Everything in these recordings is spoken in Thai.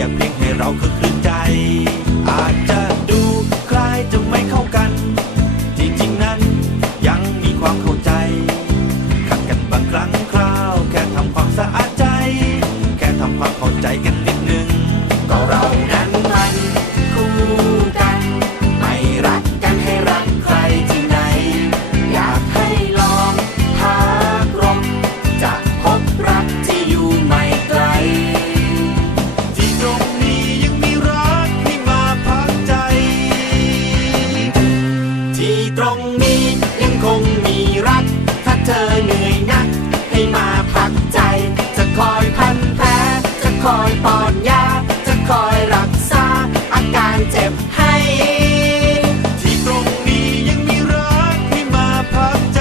อยากเพลงให้เราคือคืนใจอาจ รงนี้ยังคงมีรัก ถ้าเธอเหนื่อยนัก ให้มาพักใจ จะคอยพันแผลจะคอยปอนยา จะคอยรักษาอาการเจ็บให้ ที่ตรงนี้ยังมีรักให้มาพักใจ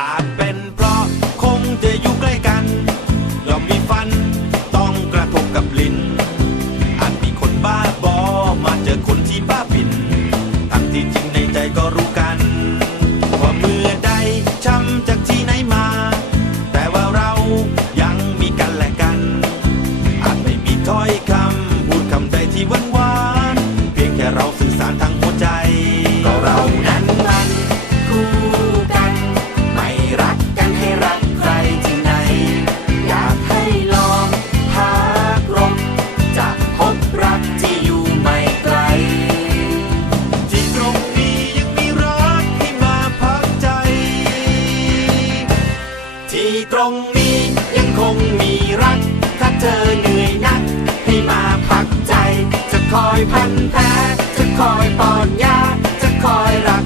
อาจเป็นเพราะคงจะอยู่ใกล้กันยอมมีฟัน ต้องกระทบกับลิ้ ก็รู้กัน ว่าเมื่อใดช้ำจากที่ไหนมา แต่ว่าเรายังมีกันและกัน อาจไม่มีถ้อยคำพูดคำใดที่หวานหวานเพียงแค่เราสื่อสารทางหัวใจ ก็เรานะ งมีรัก ถ้าเธอเหนื่อยนัก ให้มาพักใจ จะคอยพันแผลจะคอยปอนยา จะคอยรัก